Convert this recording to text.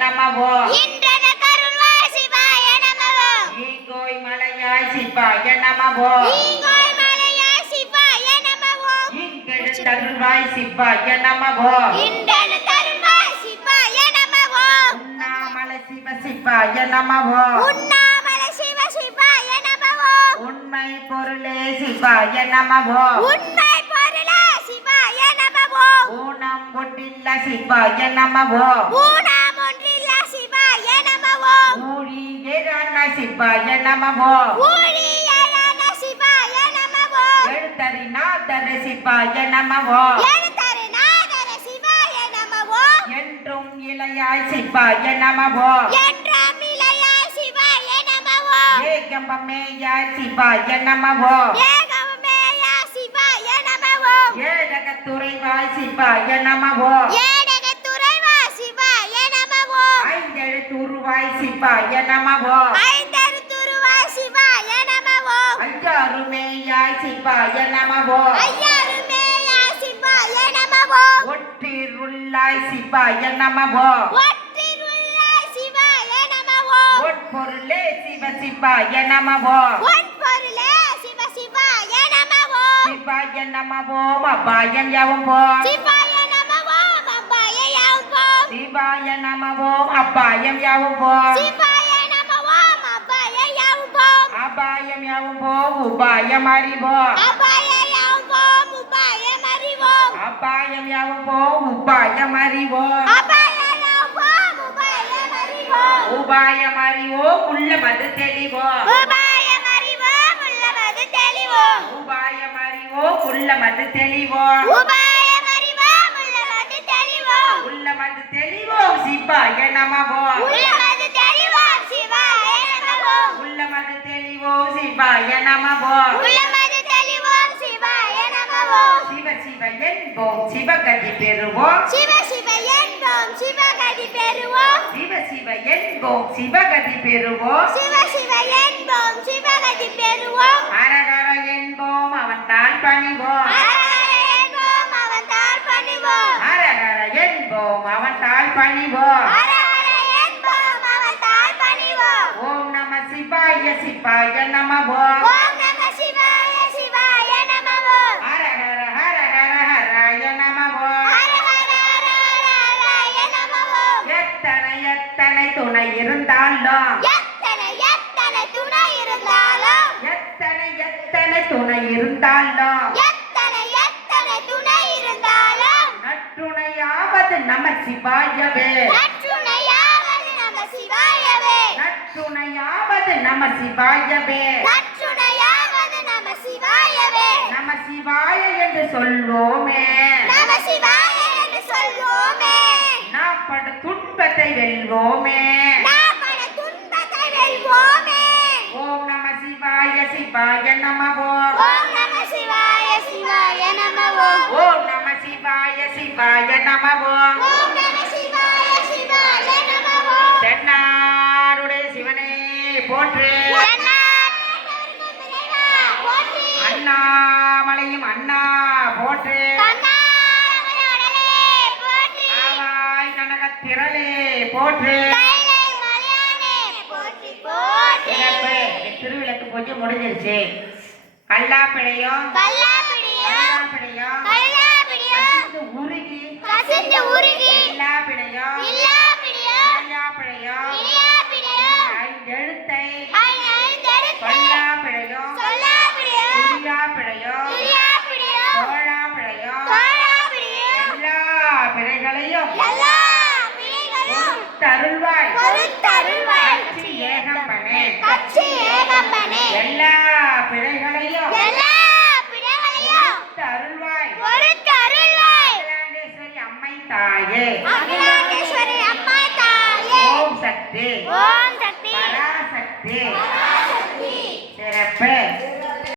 நமவோ இன்றன கருள்வாய் சிவாய நமவோ ஈங்கோய் மலையாய் சிவாய நமவோ ஈங்கோய் மலையாய் சிவாய நமவோ இங்கெழுந்தருள்வாய் சிவாய நமவோ இன்றன கருள்வாய் சிவாய நமவோ உண்ணாமலை சிவ சிவாய நமவோ உண்ணாமலை சிவ சிவாய நமவோ உண்மை பொருளே சிவாய நமவோ உண்மை பொருளே சிவாய நமவோ ஊனம் ஒன்றில்ல சிவாய நமவோ ஊனம் ஒன்றில்ல சிவாய நமவோ ஊழி ஏறான சிவாய நமவோ ஊழியரான சிவாய நமவோ எழுத்தறிநாதர சிவாய நமவோ எழுத்தருநாதர சிவாய நமவோ என்றும் இளையாய் சிவாய நமவோ என்றும் இளையாய் சிவாய நமவோ ஏகம்பமேயாய் சிவாய நமவோ ஏகமேயா சிவாய நமவோ ஏழகத்துறைவாய் சிவாய நமவோ ஏடகத்துறைவா சிவாய நமவோ ஐந்தெழுத்துருவாய் சிவாய நமவோ ஐந்தருத்துருவாய் சிவாய நமவோ ஐயாறுமேயாய் சிவாய நமவோ ஐயாருமேயா சிவாய நமவோ ஒற்றிருள்ளாய் சிவாய நமவோ ஒற்றிருள்ளாய் சிவாய நமவோ ஒட்பொருளே சிவ சிவாய நமவோ ஒன்பொருளே சிவ சிவாய நமவோ சிவாய நமவோ அபாயம் யாவும் போ சிவாய நமவோ அப்பாய யாவும்போ சிவாய நமவோ அபாயம் யாவும் போ சிவாய நமவோ அப்பாய யாவும்போ அபாயம் யாவும் போ உபாயம் அறிவோ அப்பாய யாவும்போ உபாய மறிவோ அபாயம் யாவும் போ உபாயம் அறிவோ அப்பாய யாவும்போ உபாய மறிவோ உபாயம் அறிவோ உள்ள மது தெளிவோ உபாய மறிவோ உள்ளமது தெளிவோ உபாயம் அறிவோ உள்ள மது தெளிவோ உபாய மறிவோ உள்ளமது தெளிவோ உள்ள மது தெளிவோ சிவாய நமவோ உள்ளமது தெளிவோ சிவாய நமவோ உள்ள மது தெளிவோ சிவாய நமவோ உள்ளமது தெளிவோ சிவாய நமவோ சிவ சிவ என்போம் சிவகதி பெறுவோம் சிவ சிவ என்போம் சிவகதி பெறுவோம் சிவ சிவ என்போம் சிவகதி பெறுவோம் சிவ சிவ என்போம் சிவகதி பெறுவோம் அரகர என்போம் அவன் தாழ் பணிவோம் அரஹர என்போம் அவன் தாழ் பணிவோம் அரகர என்போம் அவன் தாழ் பணிவோம் அரஹர என்போம் அவன் தாழ் பணிவோம் ஓம் நம சிவாய சிவாய நமவோ ஓம் நம சிவாய சிவாய நமவோ அரகர ஹரஹர ஹராய நமவோ அரஹர ஹராய நமவோ எத்தனை எத்தனை துணை இருந்தாலும் எத்தனை எத்தனை துணை இருந்தாலும் எத்தனை எத்தனை துணை இருந்தாலும் எத்தனை எத்தனை துணை இருந்தாலும் நற்றுணையாவது நம சிவாயவே நற்றுணையாவது நம சிவாயவே நற்றுணையாவது நம சிவாயவே நற்றுணையாவது நம சிவாயவே நம சிவாய என்று சொல்வோமே நம சிவாய என்று சொல்வோமே நாம் பட துன்பத்தை வெல்வோமே நாம் பட துன்பத்தை வெல்வோமே ஓம் நம சிவாய சிவாய நமவோ ஓம் நம சிவாய சிவாய நமவோ ஓம் நம சிவாய சிவாய நமவோ ஓம் நம சிவாய சிவாய நமவோ தென்னாடுடைய சிவனே போற்று தென்னாட்டவர்க்கும் இறைவா போற்றி அண்ணாமலையும் அண்ணா போற்று கண்ணாரமணே போற்றி ஆவாய் கனகத்திரளே போற்று கைலை மலையானே போற்றி போற்றி சிறப்பு திருவிளக்கு பூஜை முடிஞ்சிருச்சு கல்லாப்பிழையும் கல்லாப்பிடியும் பிழையும் கல்லாப்பிடியும் உருகி கசிந்து உருகி எல்லா பிழையும் இல்லாப்பிடியும் பிழையும் இல்லாப்பிடியும் ஐந்தெழுத்தை ஐந்தெடுத்து சொல்லா பிழையும் சொல்லாப்பிடியும் புரியா பிழையும் இல்லாப்பிடியும் தோழா பிழையும் தோழாப்பிடியும் எல்லா பிழைகளையும் எல்லா பிழைகளும் தருள்வாய் பொறுத்தருள்வாய் கட்சி ஏகம்பனே கட்சி ஏகம்பனே எல்லா பிழைகளையும் எல்லா பிழைகளையும் தருள்வாய் பொறுத்தருள்வாய் அகிலாண்டேஸ்வரி அம்மை தாயே அகிலாண்டேஸ்வரி அம்மா தாயே ஓம் சக்தி ஓம் சக்தி பராசக்தி